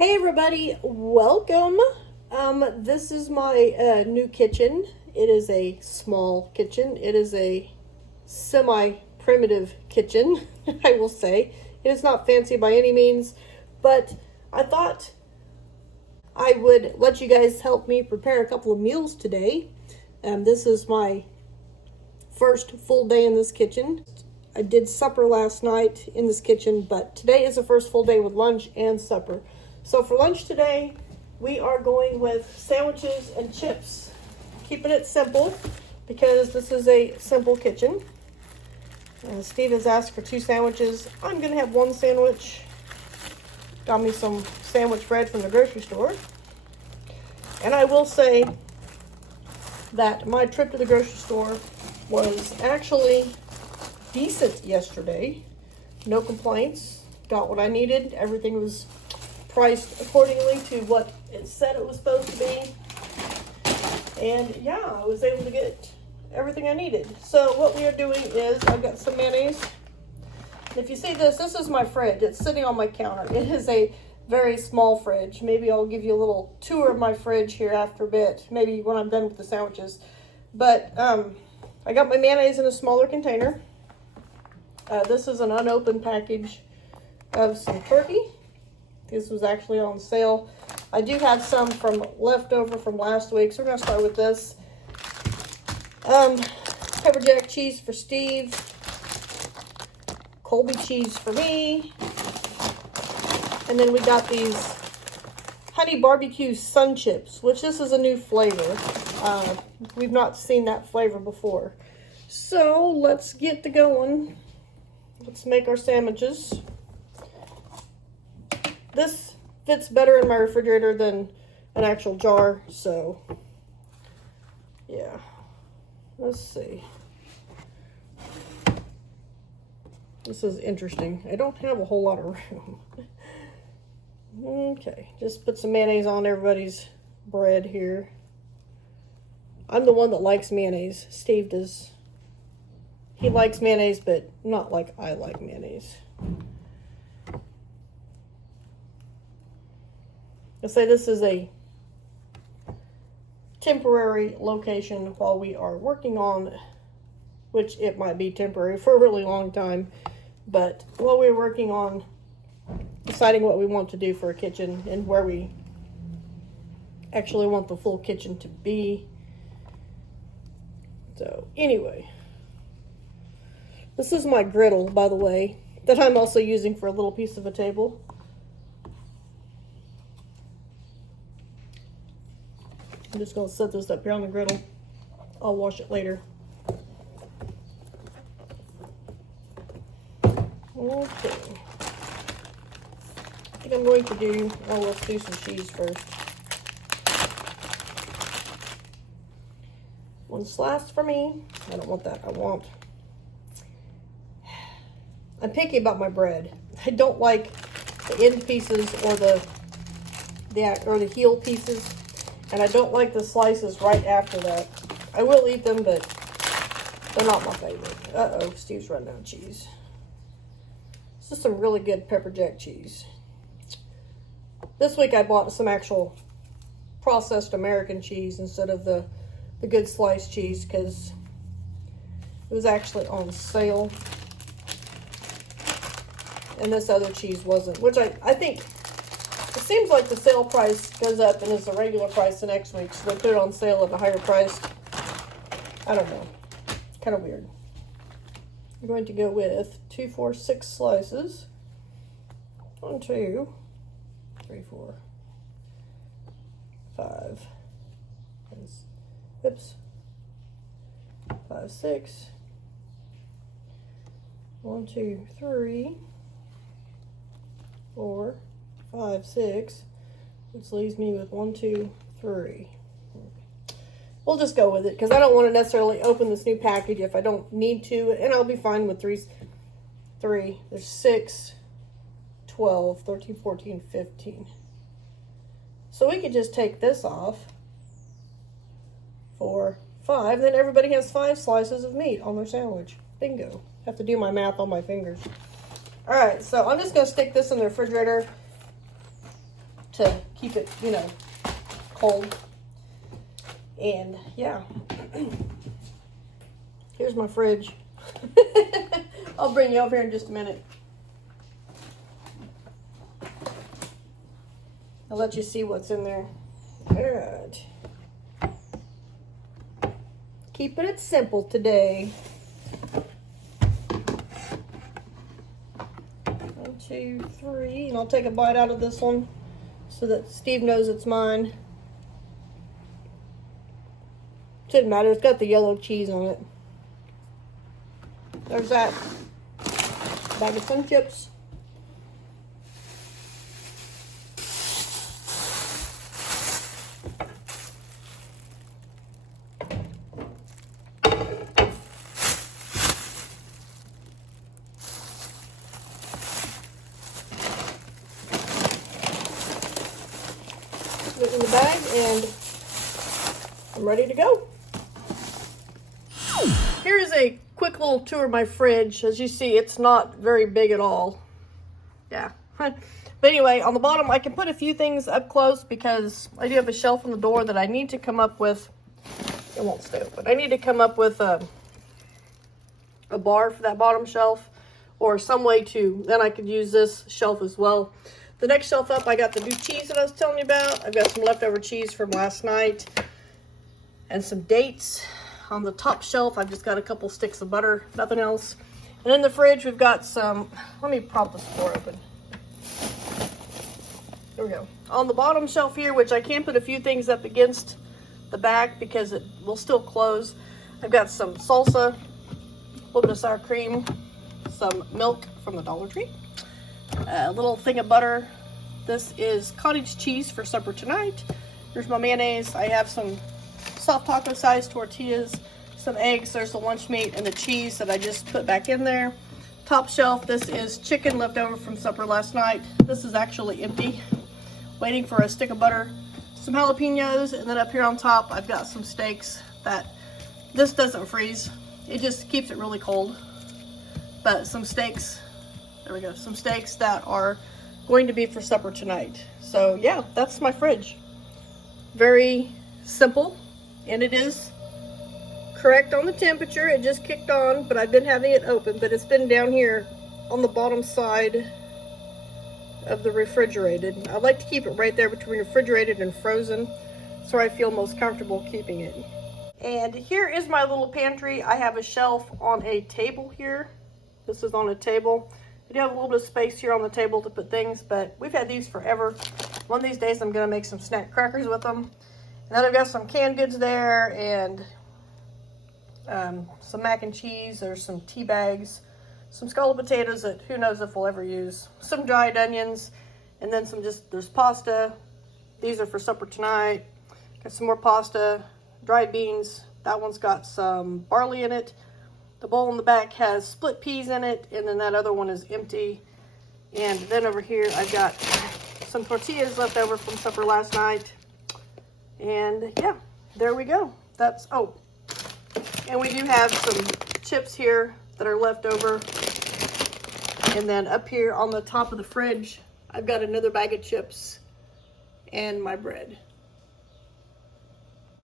Hey everybody, welcome. This is my new kitchen. It is a small kitchen. It is a semi-primitive kitchen, I will say. It is not fancy by any means, but I thought I would let you guys help me prepare a couple of meals today. This is my first full day in this kitchen. I did supper last night in this kitchen, but today is the first full day with lunch and supper. So for lunch today, we are going with sandwiches and chips. Keeping it simple because this is a simple kitchen. Steve has asked for 2 sandwiches. I'm going to have 1 sandwich. Got me some sandwich bread from the grocery store. And I will say that my trip to the grocery store was actually decent yesterday. No complaints. Got what I needed. Everything was priced accordingly to what it said it was supposed to be. And yeah, I was able to get everything I needed. So what we are doing is I've got some mayonnaise. If you see this is my fridge. It's sitting on my counter. It is a very small fridge. Maybe I'll give you a little tour of my fridge here after a bit. Maybe when I'm done with the sandwiches. But I got my mayonnaise in a smaller container. This is an unopened package of some turkey. This was actually on sale. I do have some from leftover from last week, so we're going to start with this. Pepper jack cheese for Steve. Colby cheese for me. And then we got these honey BBQ SunChips, which this is a new flavor. We've not seen that flavor before. So let's get to going. Let's make our sandwiches. This fits better in my refrigerator than an actual jar, so yeah. Let's see. This is interesting. I don't have a whole lot of room. Okay, just put some mayonnaise on everybody's bread here. I'm the one that likes mayonnaise. Steve does. He likes mayonnaise, but not like I like mayonnaise. I'll say this is a temporary location while we are working on, which it might be temporary for a really long time, but while we're working on deciding what we want to do for a kitchen and where we actually want the full kitchen to be. So anyway, this is my griddle, by the way, that I'm also using for a little piece of a table. I'm just going to set this up here on the griddle. I'll wash it later. Okay. I think I'm going to do, let's do some cheese first. 1 slice for me. I don't want that. I'm picky about my bread. I don't like the end pieces or the heel pieces. And I don't like the slices right after that. I will eat them, but they're not my favorite. Uh-oh, Steve's running out of cheese. This is some really good pepper jack cheese. This week I bought some actual processed American cheese instead of the good sliced cheese because it was actually on sale. And this other cheese wasn't, which I think... It seems like the sale price goes up and is the regular price the next week, so they put it on sale at a higher price. I don't know. It's kind of weird. I'm going to go with 2, 4, 6 slices. 1, 2, 3, 4, 5. Oops. 5, 6. 1, 2, 3, 4, 5, 6, which leaves me with 1, 2, 3. We'll just go with it because I don't want to necessarily open this new package if I don't need to, and I'll be fine with 3. There's 6, 12, 13, 14, 15. So we could just take this off. 4, 5, then everybody has 5 slices of meat on their sandwich. Bingo. Have to do my math on my fingers. All right, so I'm just going to stick this in the refrigerator to keep it, you know, cold. And yeah, here's my fridge. I'll bring you over here in just a minute. I'll let you see what's in there. Good. Keeping it simple today. 1, 2, 3, and I'll take a bite out of this one so that Steve knows it's mine. Didn't matter, it's got the yellow cheese on it. There's that bag of SunChips. Put it in the bag and I'm ready to go. Here's a quick little tour of my fridge. As you see, it's not very big at all. Yeah. But anyway, on the bottom, I can put a few things up close because I do have a shelf on the door that I need to come up with. It won't stay open. I need to come up with a bar for that bottom shelf or some way to, then I could use this shelf as well. The next shelf up, I got the new cheese that I was telling you about. I've got some leftover cheese from last night and some dates. On the top shelf, I've just got a couple sticks of butter, nothing else. And in the fridge, we've got some, let me prop this door open. There we go. On the bottom shelf here, which I can put a few things up against the back because it will still close. I've got some salsa, a little bit of sour cream, some milk from the Dollar Tree, a little thing of butter. This is cottage cheese for supper tonight. Here's my mayonnaise. I have some soft taco sized tortillas, some eggs, there's the lunch meat, and the cheese that I just put back in there. Top shelf, this is chicken left over from supper last night. This is actually empty, waiting for a stick of butter, some jalapenos, and then up here on top I've got some steaks that this doesn't freeze, it just keeps it really cold. But some steaks, there we go, some steaks that are going to be for supper tonight. So yeah, that's my fridge. Very simple. And it is correct on the temperature. It just kicked on, but I've been having it open, but it's been down here on the bottom side of the refrigerated. I like to keep it right there between refrigerated and frozen, so I feel most comfortable keeping it. And here is my little pantry. I have a shelf on a table here. This is on a table. I do have a little bit of space here on the table to put things, but we've had these forever. One of these days I'm gonna make some snack crackers with them. And then I've got some canned goods there and some mac and cheese. There's some tea bags, some scalloped potatoes that who knows if we'll ever use, some dried onions, and then there's pasta. These are for supper tonight. Got some more pasta, dried beans. That one's got some barley in it. The bowl in the back has split peas in it, and then that other one is empty. And then over here I've got some tortillas left over from supper last night. And yeah, there we go. That's, oh, and we do have some chips here that are left over. And then up here on the top of the fridge, I've got another bag of chips and my bread.